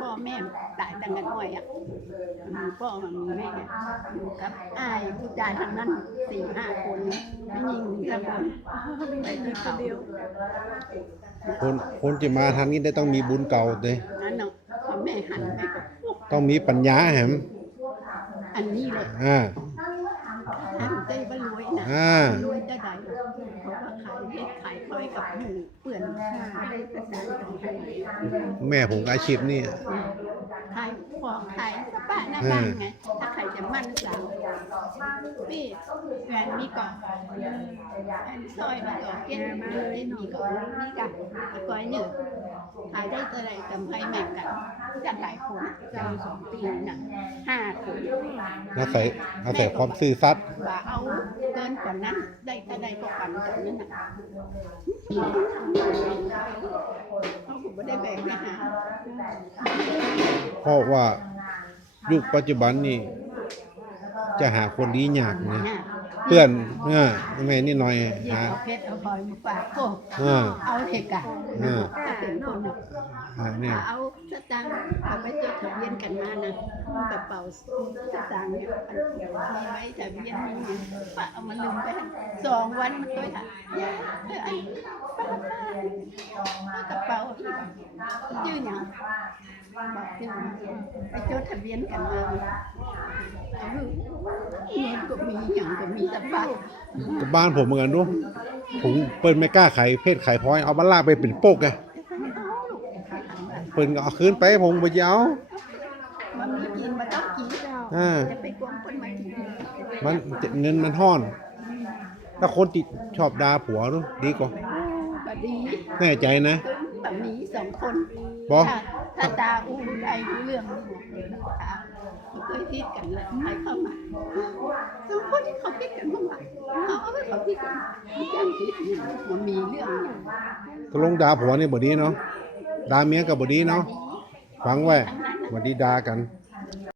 พ่อแม่ตายตั้งแต่น้อยอะมีพ่อมันมีแม่อยู่กับอ้ายผู้ชายทั้งนั้นสี่ห้าคนไม่ยิงหนึ่งคนไปที่เขาคนคนจะมาทางนี้ได้ต้องมีบุญเก่าเด้นั่นเนาะพอแม่หันไปก็ปุ๊บต้องมีปัญญาแหมอันนี้เลยอ่า อันใจว่ารวยนะอ่ารวยจะได้เพราะว่าขายเล็กขายคอยกับหมูเปื่อนไม่ได้ประสานตรงไหนแม่ผมก็อาชีพนี่ ขายของขายสปะหน้าบ้านไงถ้าใครจะมั่นสาวพี่แฟนมีก่อนแฟนซอยมีก่อนเก็นมาเลยมีก่อนมีกับก้อยหนึ่ง ขายได้เท่าไหรกำไรแม่งกันจะหลายคนจะมีสองปีน่ะห้าคนอาศัยอาศัยความซื่อสัตย์ว่าเอาเกินกว่านั้น ได้เท่าใดก็ปันกันนั่นน่ะเขาผมไม่ได้แบ่งให้หาเพราะว่ายุคปัจจุบันนี่จะหาคนดียากนะเนี่ย เพื่อนอ่าแม่นี่หน่อยยิ่งหาเอาเพชรเอาพลอยมาฝากก็อ่าเอาเอกอะอ่าถ้าเป็นคนน่ะอ่าเนี่ยเอาสตางค์เอาไปจดทะเบียนกันมานะกระเป๋าสตางค์เนี่ยอันมีไว้ทะเบียนนี่ป้าเอามาลืมไปสองวันมันตัวถ่ายยาเอออันป้าป้า กระเป๋าชื่อหยังบอกชื่อไปจดทะเบียนกันมาเอาลูกเงินก็มีอย่างก็มีแต่ป้านกับบ้านผมเหมือนกันดูผมเปิ้นไม่กล้าขายเพศขายพลอยเอาบ้านลากไปเป็นโป๊กไงเปิ้นก็เอาคืนไปผมบ่ยาวมันมีกินมันต้องกินอ่าจะไปกวงคนมากินมันเงินมันห่อน ถ้าคนติดชอบด่าผัวดูดีกว่า บดีแน่ใจนะแบบนี้สองคนบ่ถ้าถ้าตาอู้ได้รู้เรื่องนี่ตาเขาเคยคิดกันเลยใครเข้ามาสองคนที่เขาคิดกันว่าเอาเอาไปเขาคิดกันยังคิดอยู่มันมีเรื่องอย่างตกลงด่าผัวนี่บ่ดีเนาะด่าเมียก็บ่ดีเนาะฟังไว้ทั้งนั้นบ่ดีด่ากันเ